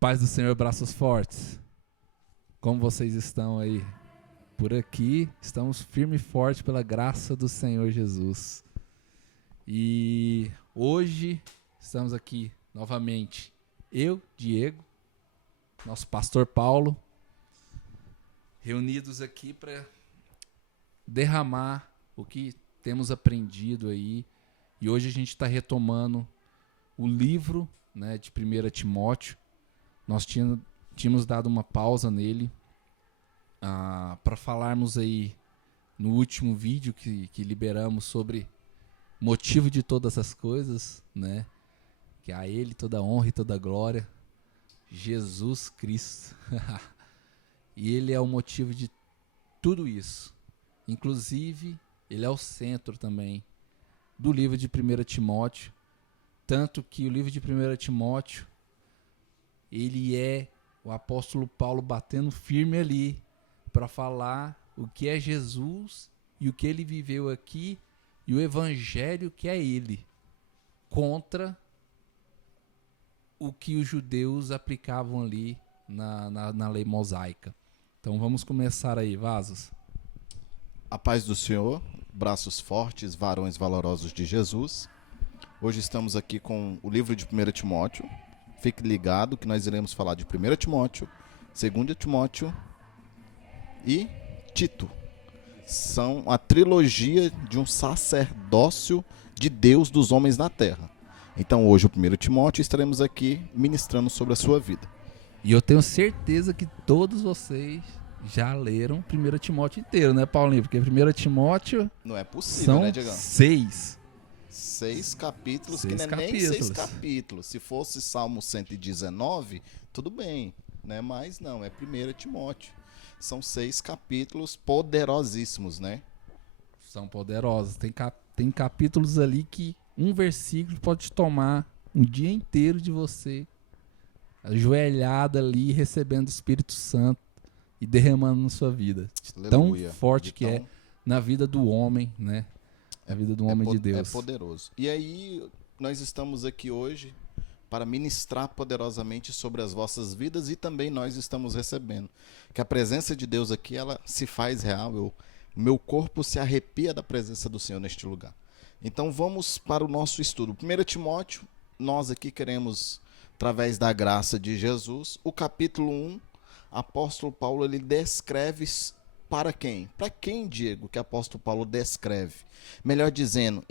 Paz do Senhor, braços fortes. Como vocês estão aí? Por aqui estamos firme e forte pela graça do Senhor Jesus. E hoje estamos aqui novamente. Eu, Diego, nosso pastor Paulo, reunidos aqui para derramar o que temos aprendido aí. E hoje a gente está retomando o livro, né, de 1 Timóteo. Nós tínhamos dado uma pausa nele para falarmos aí no último vídeo que liberamos sobre motivo de todas as coisas, né? Que a Ele toda honra e toda glória, Jesus Cristo. E Ele é o motivo de tudo isso. Inclusive, Ele é o centro também do livro de 1 Timóteo. Tanto que o livro de 1 Timóteo, ele é o apóstolo Paulo batendo firme ali para falar o que é Jesus e o que ele viveu aqui e o evangelho que é ele, contra o que os judeus aplicavam ali na lei mosaica. Então vamos começar aí, vasos. A paz do Senhor, braços fortes, varões valorosos de Jesus. Hoje estamos aqui com o livro de 1 Timóteo. Fique ligado que nós iremos falar de 1 Timóteo, 2 Timóteo e Tito. São a trilogia de um sacerdócio de Deus dos homens na terra. Então hoje, o 1 Timóteo, estaremos aqui ministrando sobre a sua vida. E eu tenho certeza que todos vocês já leram 1 Timóteo inteiro, né, Paulinho? Porque 1 Timóteo Não é possível, são né, Diegão? 6. 6 capítulos, Seis que não é nem capítulos. 6 capítulos. Se fosse Salmo 119, tudo bem, né? Mas não, é 1 Timóteo. São 6 capítulos poderosíssimos, né? São poderosos. Tem capítulos ali que um versículo pode tomar um dia inteiro de você ajoelhada ali, recebendo o Espírito Santo e derramando na sua vida. Aleluia. Tão forte que Então, é na vida do homem, né? Na vida do homem de Deus. É poderoso. E aí, nós estamos aqui hoje para ministrar poderosamente sobre as vossas vidas e também nós estamos recebendo. Que a presença de Deus aqui, ela se faz real. Meu corpo se arrepia da presença do Senhor neste lugar. Então vamos para o nosso estudo. 1 Timóteo, nós aqui queremos, através da graça de Jesus, o capítulo 1, apóstolo Paulo, ele descreve para quem? Para quem, Diego, que apóstolo Paulo descreve? Melhor dizendo,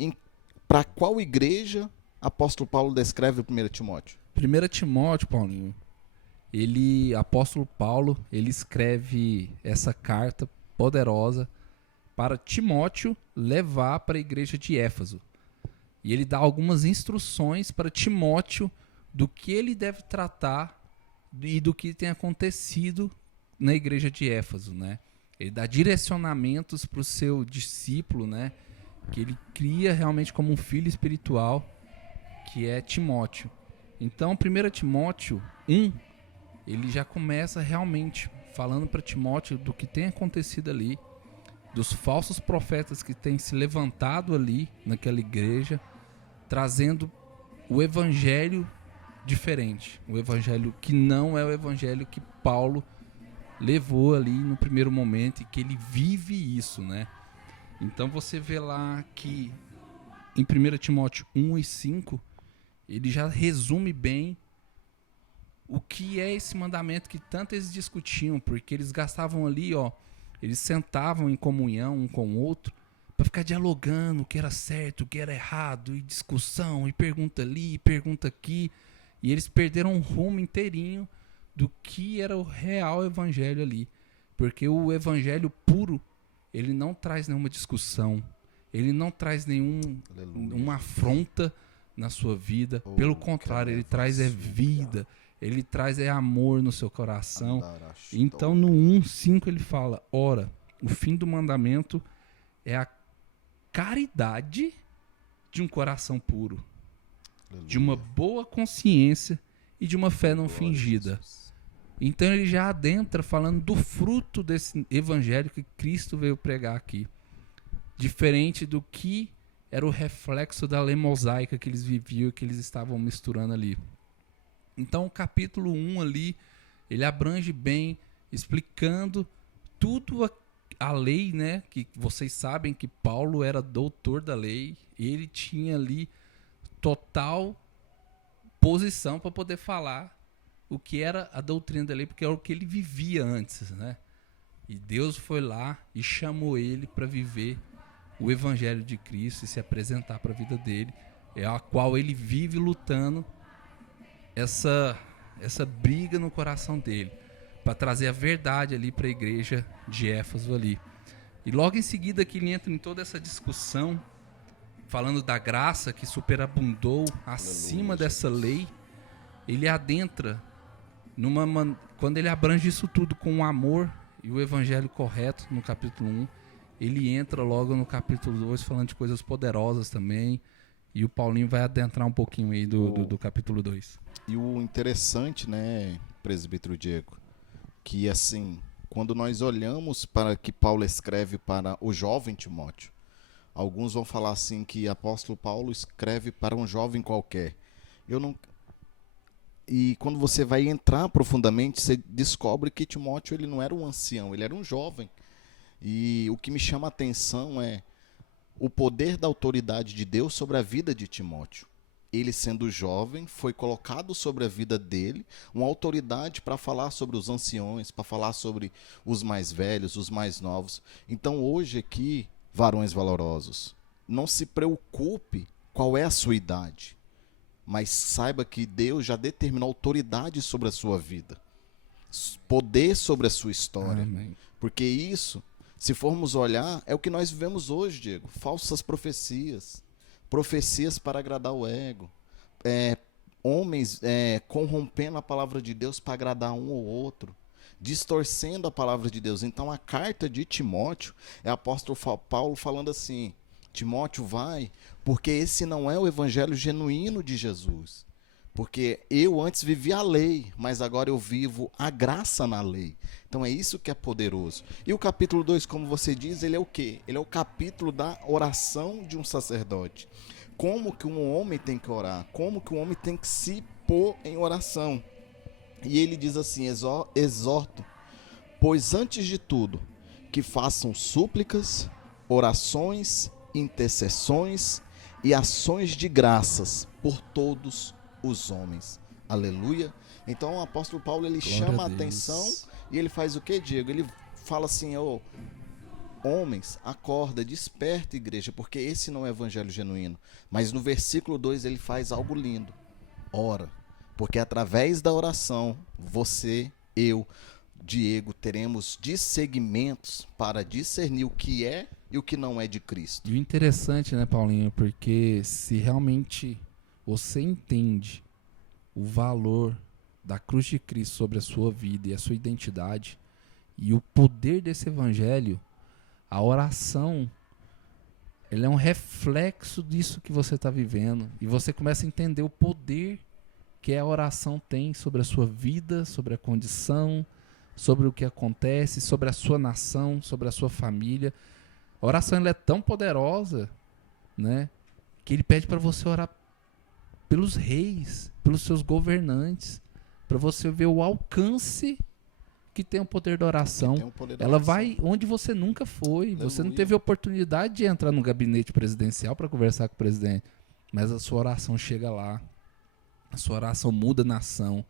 para qual igreja apóstolo Paulo descreve o 1 Timóteo? 1 Timóteo, Paulinho, apóstolo Paulo, ele escreve essa carta poderosa para Timóteo levar para a igreja de Éfeso. E ele dá algumas instruções para Timóteo do que ele deve tratar e do que tem acontecido na igreja de Éfeso, né? Ele dá direcionamentos para o seu discípulo, né? Que ele cria realmente como um filho espiritual, que é Timóteo. Então, 1 Timóteo 1, ele já começa realmente falando para Timóteo do que tem acontecido ali, dos falsos profetas que têm se levantado ali naquela igreja, trazendo o evangelho diferente, o evangelho que não é o evangelho que Paulo levou ali no primeiro momento e que ele vive isso, né? Então você vê lá que em 1 Timóteo 1 e 5, ele já resume bem o que é esse mandamento que tanto eles discutiam, porque eles gastavam ali, eles sentavam em comunhão um com o outro para ficar dialogando o que era certo, o que era errado, e discussão, e pergunta ali, e pergunta aqui, e eles perderam um rumo inteirinho do que era o real evangelho ali, porque o evangelho puro, ele não traz nenhuma discussão, ele não traz nenhuma afronta na sua vida, pelo contrário, ele traz vida, ele traz amor no seu coração. Então no 1:5 ele fala, ora, o fim do mandamento é a caridade de um coração puro, de uma boa consciência e de uma fé não fingida. Então ele já adentra falando do fruto desse evangelho que Cristo veio pregar aqui. Diferente do que era o reflexo da lei mosaica que eles viviam, que eles estavam misturando ali. Então o capítulo 1 ali, ele abrange bem, explicando tudo a lei, né? Que vocês sabem que Paulo era doutor da lei, ele tinha ali total posição para poder falar o que era a doutrina da lei, porque era o que ele vivia antes, né? E Deus foi lá e chamou ele para viver o evangelho de Cristo e se apresentar para a vida dele, é a qual ele vive lutando essa briga no coração dele, para trazer a verdade ali para a igreja de Éfeso ali. E logo em seguida que ele entra em toda essa discussão, falando da graça que superabundou acima dessa lei, ele adentra quando ele abrange isso tudo com o amor e o evangelho correto no capítulo 1, ele entra logo no capítulo 2 falando de coisas poderosas também, e o Paulinho vai adentrar um pouquinho aí do capítulo 2. E o interessante, né, presbítero Diego, que assim, quando nós olhamos para que Paulo escreve para o jovem Timóteo, alguns vão falar assim que apóstolo Paulo escreve para um jovem qualquer. E quando você vai entrar profundamente, você descobre que Timóteo ele não era um ancião, ele era um jovem. E o que me chama a atenção é o poder da autoridade de Deus sobre a vida de Timóteo. Ele, sendo jovem, foi colocado sobre a vida dele uma autoridade para falar sobre os anciões, para falar sobre os mais velhos, os mais novos. Então, hoje aqui, varões valorosos, não se preocupe qual é a sua idade, mas saiba que Deus já determinou autoridade sobre a sua vida, poder sobre a sua história. Amém. Porque isso, se formos olhar, é o que nós vivemos hoje, Diego. Falsas profecias para agradar o ego, homens corrompendo a palavra de Deus para agradar um ou outro, distorcendo a palavra de Deus. Então a carta de Timóteo é o apóstolo Paulo falando assim: Timóteo, vai, porque esse não é o evangelho genuíno de Jesus. Porque eu antes vivia a lei, mas agora eu vivo a graça na lei. Então é isso que é poderoso. E o capítulo 2, como você diz, ele é o quê? Ele é o capítulo da oração de um sacerdote. Como que um homem tem que orar? Como que um homem tem que se pôr em oração? E ele diz assim: exorto, pois antes de tudo, que façam súplicas, orações, intercessões e ações de graças por todos os homens. Aleluia. Então o apóstolo Paulo ele chama a atenção e ele faz o que, Diego? Ele fala assim: homens, acorda, desperta, igreja, porque esse não é o evangelho genuíno. Mas no versículo 2 ele faz algo lindo: ora, porque através da oração você, eu, Diego, teremos dissegmentos para discernir o que é e o que não é de Cristo. E o interessante, né, Paulinho, porque se realmente você entende o valor da cruz de Cristo sobre a sua vida e a sua identidade e o poder desse evangelho, a oração, ela é um reflexo disso que você está vivendo, e você começa a entender o poder que a oração tem sobre a sua vida, sobre a condição, sobre o que acontece, sobre a sua nação, sobre a sua família. A oração ela é tão poderosa, né, que ele pede para você orar pelos reis, pelos seus governantes, para você ver o alcance que tem o poder da oração. Ela vai onde você nunca foi. Aleluia. Você não teve oportunidade de entrar no gabinete presidencial para conversar com o presidente, mas a sua oração chega lá. A sua oração muda a nação.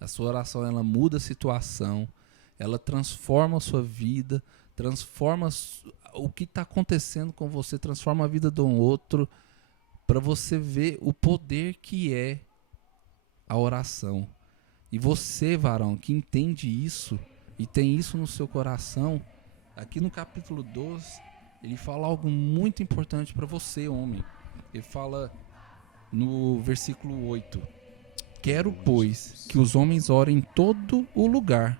A sua oração ela muda a situação. Ela transforma a sua vida, transforma o que está acontecendo com você, transforma a vida de um outro, para você ver o poder que é a oração. E você, varão, que entende isso e tem isso no seu coração, aqui no capítulo 12, ele fala algo muito importante para você, homem. Ele fala no versículo 8: quero, pois, que os homens orem em todo o lugar,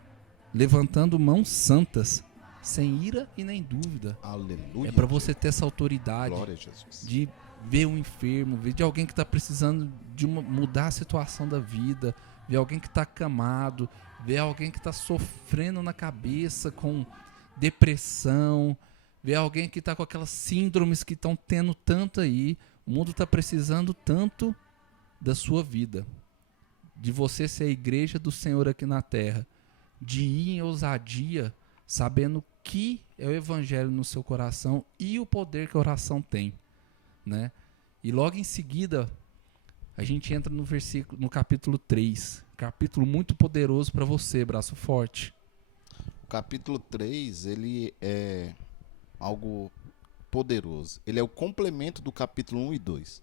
levantando mãos santas, sem ira e nem dúvida. Aleluia. É para você ter essa autoridade de ver um enfermo, ver de alguém que está precisando de mudar a situação da vida, ver alguém que está acamado, ver alguém que está sofrendo na cabeça com depressão, ver alguém que está com aquelas síndromes que estão tendo tanto aí. O mundo está precisando tanto da sua vida, de você ser a igreja do Senhor aqui na terra, de ir em ousadia, sabendo que é o evangelho no seu coração e o poder que a oração tem, né? E logo em seguida, a gente entra no capítulo 3, capítulo muito poderoso para você, braço forte. O capítulo 3, ele é algo poderoso. Ele é o complemento do capítulo 1 e 2.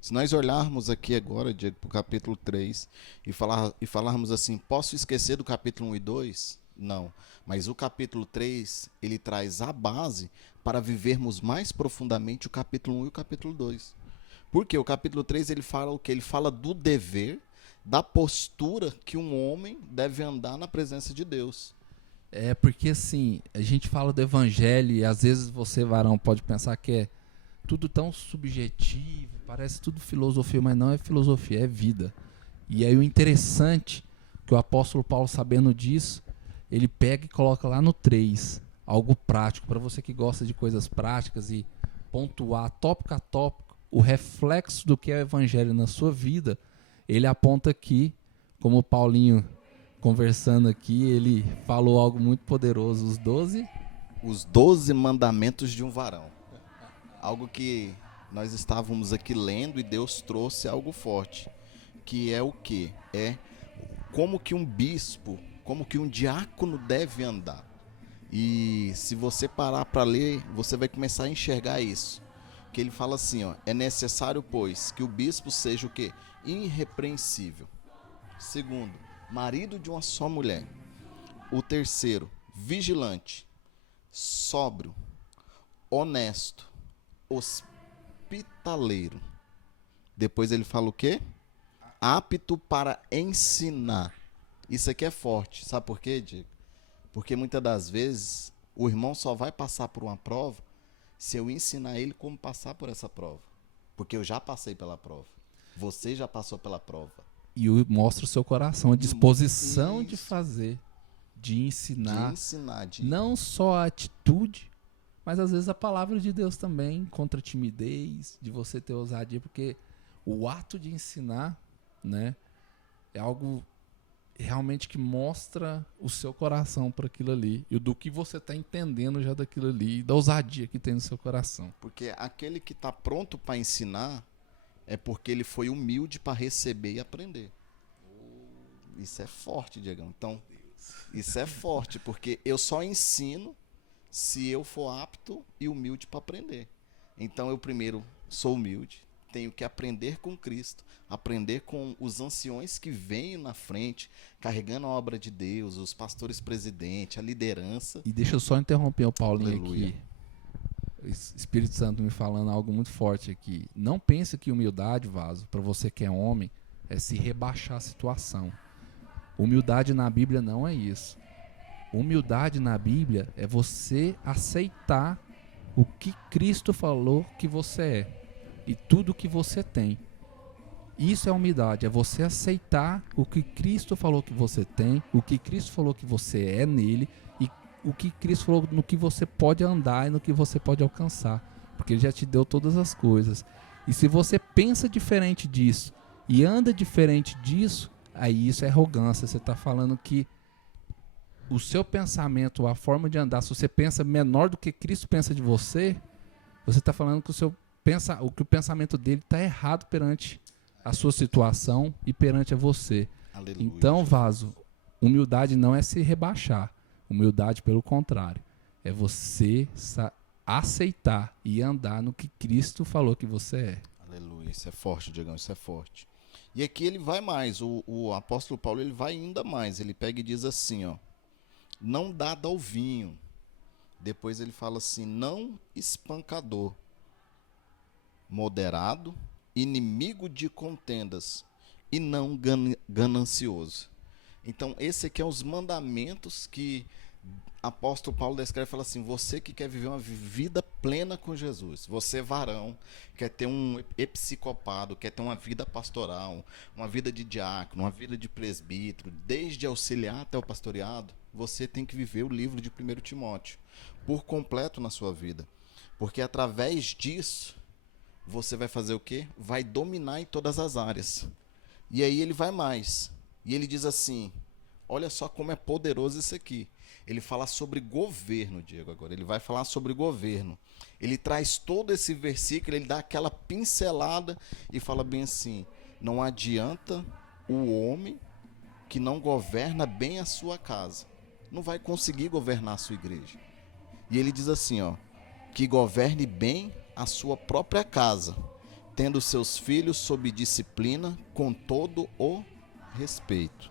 Se nós olharmos aqui agora, Diego, para o capítulo 3 e falarmos assim, posso esquecer do capítulo 1 e 2? Não. Mas o capítulo 3, ele traz a base para vivermos mais profundamente o capítulo 1 e o capítulo 2. Porque o capítulo 3, ele fala o quê? Ele fala do dever, da postura que um homem deve andar na presença de Deus. É porque assim, a gente fala do evangelho e às vezes você, varão, pode pensar que é tudo tão subjetivo, parece tudo filosofia, mas não é filosofia, é vida. E aí o interessante, que o apóstolo Paulo, sabendo disso, ele pega e coloca lá no 3, algo prático, para você que gosta de coisas práticas e pontuar tópico a tópico, o reflexo do que é o evangelho na sua vida, ele aponta aqui, como o Paulinho conversando aqui, ele falou algo muito poderoso, Os 12 mandamentos de um varão. Algo que nós estávamos aqui lendo e Deus trouxe algo forte. Que é o quê? É como que um bispo, como que um diácono deve andar. E se você parar para ler, você vai começar a enxergar isso. Que ele fala assim, ó, é necessário, pois, que o bispo seja o quê? Irrepreensível. Segundo, marido de uma só mulher. O terceiro, vigilante, sóbrio, honesto, hospitaleiro. Depois ele fala o quê? Apto para ensinar. Isso aqui é forte. Sabe por quê, Diego? Porque muitas das vezes o irmão só vai passar por uma prova se eu ensinar ele como passar por essa prova. Porque eu já passei pela prova. Você já passou pela prova. E mostra o seu coração, a disposição de fazer, de ensinar, não só a atitude, mas às vezes a palavra de Deus também, contra a timidez, de você ter ousadia, porque o ato de ensinar, né, é algo realmente que mostra o seu coração para aquilo ali, e do que você está entendendo já daquilo ali, e da ousadia que tem no seu coração. Porque aquele que está pronto para ensinar é porque ele foi humilde para receber e aprender. Isso é forte, Diegão. Então, isso é forte, porque eu só ensino se eu for apto e humilde para aprender. Então, eu primeiro sou humilde, tenho que aprender com Cristo, aprender com os anciões que vêm na frente, carregando a obra de Deus, os pastores presidentes, a liderança. E deixa eu só interromper o Paulinho. Aleluia. Aqui. O Espírito Santo me falando algo muito forte aqui. Não pense que humildade, Vaso, para você que é homem, é se rebaixar a situação. Humildade na Bíblia não é isso. Humildade na Bíblia é você aceitar o que Cristo falou que você é e tudo que você tem. Isso é humildade, é você aceitar o que Cristo falou que você tem, o que Cristo falou que você é nele e o que Cristo falou no que você pode andar e no que você pode alcançar, porque Ele já te deu todas as coisas. E se você pensa diferente disso e anda diferente disso, aí isso é arrogância. Você está falando que o seu pensamento, a forma de andar, se você pensa menor do que Cristo pensa de você, você está falando que o pensamento dele está errado perante a sua situação e perante a você. Aleluia. Então, Vaso, humildade não é se rebaixar. Humildade, pelo contrário, é você aceitar e andar no que Cristo falou que você é. Aleluia, isso é forte, Diegão, isso é forte. E aqui ele vai mais, o apóstolo Paulo ele vai ainda mais, ele pega e diz assim, ó, não dado ao vinho. Depois ele fala assim, não espancador, moderado, inimigo de contendas e não ganancioso. Então, esse aqui é os mandamentos que apóstolo Paulo descreve, fala assim, você que quer viver uma vida plena com Jesus, você varão, quer ter um episcopado, quer ter uma vida pastoral, uma vida de diácono, uma vida de presbítero, desde auxiliar até o pastoreado, você tem que viver o livro de 1 Timóteo, por completo na sua vida, porque através disso, você vai fazer o quê? Vai dominar em todas as áreas. E aí ele vai mais. E ele diz assim: olha só como é poderoso isso aqui. Ele fala sobre governo, Diego, agora. Ele vai falar sobre governo. Ele traz todo esse versículo, ele dá aquela pincelada e fala bem assim: não adianta o homem que não governa bem a sua casa. Não vai conseguir governar a sua igreja. E ele diz assim, ó, que governe bem a sua própria casa, tendo seus filhos sob disciplina com todo o respeito.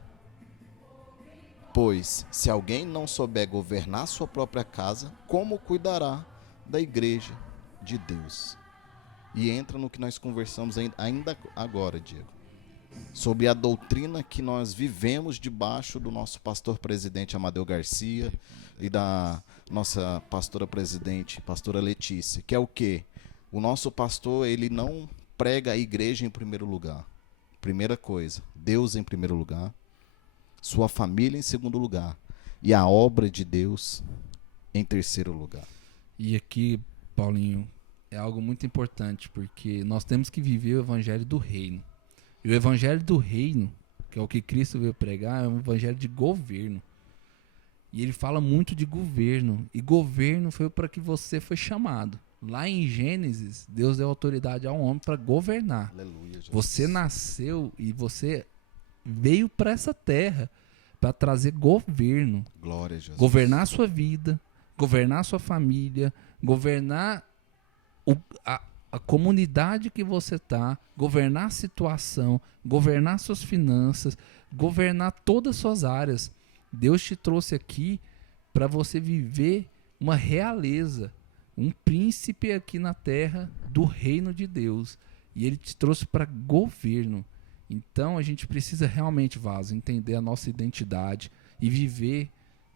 Pois, se alguém não souber governar sua própria casa, como cuidará da igreja de Deus? E entra no que nós conversamos ainda agora, Diego, sobre a doutrina que nós vivemos debaixo do nosso pastor presidente Amadeu Garcia e da nossa pastora presidente, pastora Letícia, que é o quê? O nosso pastor, ele não prega a igreja em primeiro lugar. Primeira coisa, Deus em primeiro lugar, sua família em segundo lugar e a obra de Deus em terceiro lugar. E aqui, Paulinho, é algo muito importante, porque nós temos que viver o evangelho do reino. E o evangelho do reino, que é o que Cristo veio pregar, é um evangelho de governo. E ele fala muito de governo. E governo foi para que você foi chamado. Lá em Gênesis, Deus deu autoridade ao homem para governar. Aleluia, Jesus. Você nasceu e você veio para essa terra para trazer governo. Glória a Jesus. Governar a sua vida, governar a sua família, governar a comunidade que você está, governar a situação, governar suas finanças, governar todas as suas áreas. Deus te trouxe aqui para você viver uma realeza, um príncipe aqui na terra do reino de Deus. E ele te trouxe para governo. Então a gente precisa realmente, Vaso, entender a nossa identidade e viver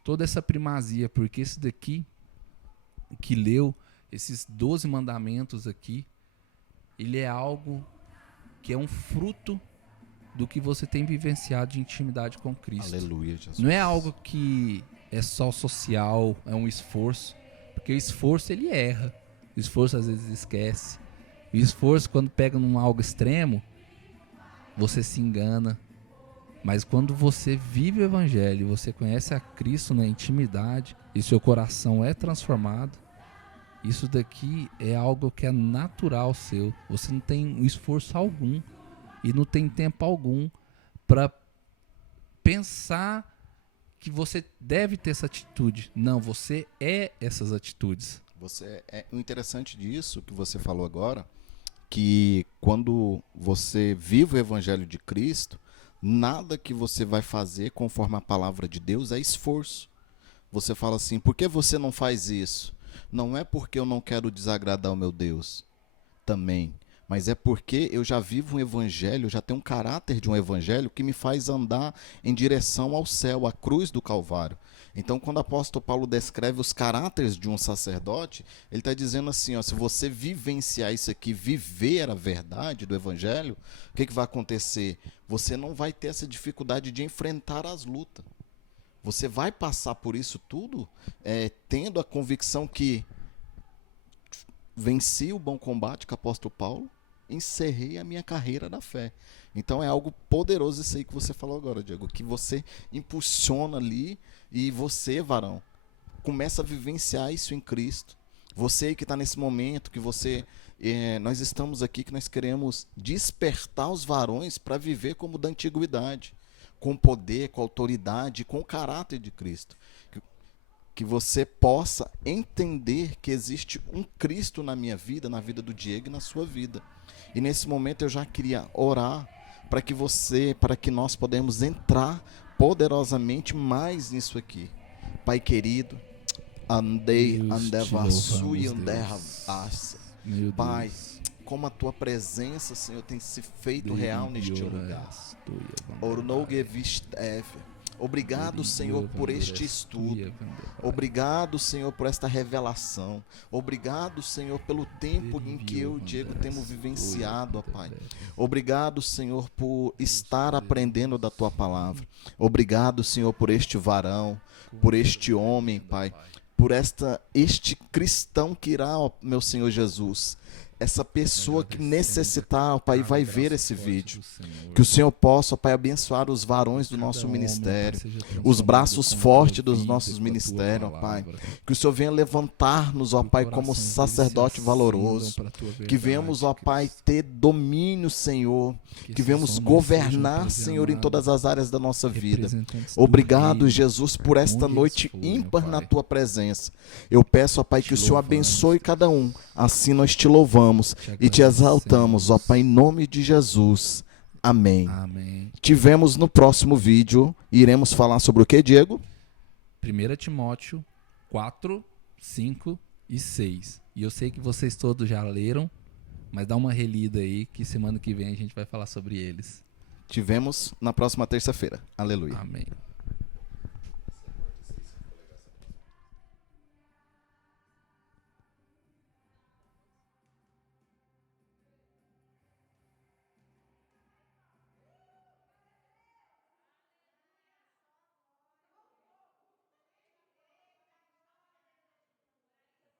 toda essa primazia, porque esse daqui que leu, esses 12 mandamentos aqui, ele é algo que é um fruto do que você tem vivenciado de intimidade com Cristo. Aleluia, Jesus. Não é algo que é só social, é um esforço, porque o esforço ele erra, o esforço às vezes esquece, o esforço quando pega num algo extremo, você se engana, mas quando você vive o evangelho, você conhece a Cristo na intimidade e seu coração é transformado, isso daqui é algo que é natural seu. Você não tem esforço algum e não tem tempo algum para pensar que você deve ter essa atitude. Não, você é essas atitudes. O interessante disso que você falou agora, que quando você vive o evangelho de Cristo, nada que você vai fazer conforme a palavra de Deus é esforço. Você fala assim: por que você não faz isso? Não é porque eu não quero desagradar o meu Deus também, mas é porque eu já vivo um evangelho, já tenho um caráter de um evangelho que me faz andar em direção ao céu, à cruz do Calvário. Então, quando o apóstolo Paulo descreve os caráteres de um sacerdote, ele está dizendo assim, ó, se você vivenciar isso aqui, viver a verdade do evangelho, o que vai acontecer? Você não vai ter essa dificuldade de enfrentar as lutas. Você vai passar por isso tudo tendo a convicção que venci o bom combate com o apóstolo Paulo, encerrei a minha carreira da fé. Então é algo poderoso isso aí que você falou agora, Diego, que você impulsiona ali e você, varão, começa a vivenciar isso em Cristo. Você que está nesse momento, que você... nós estamos aqui que nós queremos despertar os varões para viver como da antiguidade, com poder, com autoridade, com o caráter de Cristo. Que você possa entender que existe um Cristo na minha vida, na vida do Diego e na sua vida. E nesse momento eu já queria orar para que nós podemos entrar poderosamente mais nisso aqui. Pai querido, Pai, como a tua presença, Senhor, tem se feito real neste lugar. Obrigado, Senhor, por este estudo. Obrigado, Senhor, por esta revelação. Obrigado, Senhor, pelo tempo em que eu e o Diego temos vivenciado, ó Pai. Obrigado, Senhor, por estar aprendendo da tua palavra. Obrigado, Senhor, por este varão, por este homem, Pai, por este cristão que irá, ó meu Senhor Jesus, essa pessoa que necessitar, ó Pai, vai ver esse vídeo. Que Que o Senhor possa, ó Pai, abençoar os varões do nosso ministério, os braços fortes dos nossos ministérios, ó Pai. Que o Senhor venha levantar-nos, ó Pai, como sacerdote valoroso. Que venhamos, ó Pai, ter domínio, Senhor. Que venhamos governar, Senhor, em todas as áreas da nossa vida. Obrigado, Jesus, por esta noite ímpar na Tua presença. Eu peço, ó Pai, que o Senhor abençoe cada um. Assim nós te louvamos e te exaltamos, ó Pai, em nome de Jesus. Amém. Amém. Tivemos no próximo vídeo, iremos falar sobre o que, Diego? 1 Timóteo 4, 5 e 6. E eu sei que vocês todos já leram, mas dá uma relida aí que semana que vem a gente vai falar sobre eles. Tivemos na próxima terça-feira. Aleluia. Amém.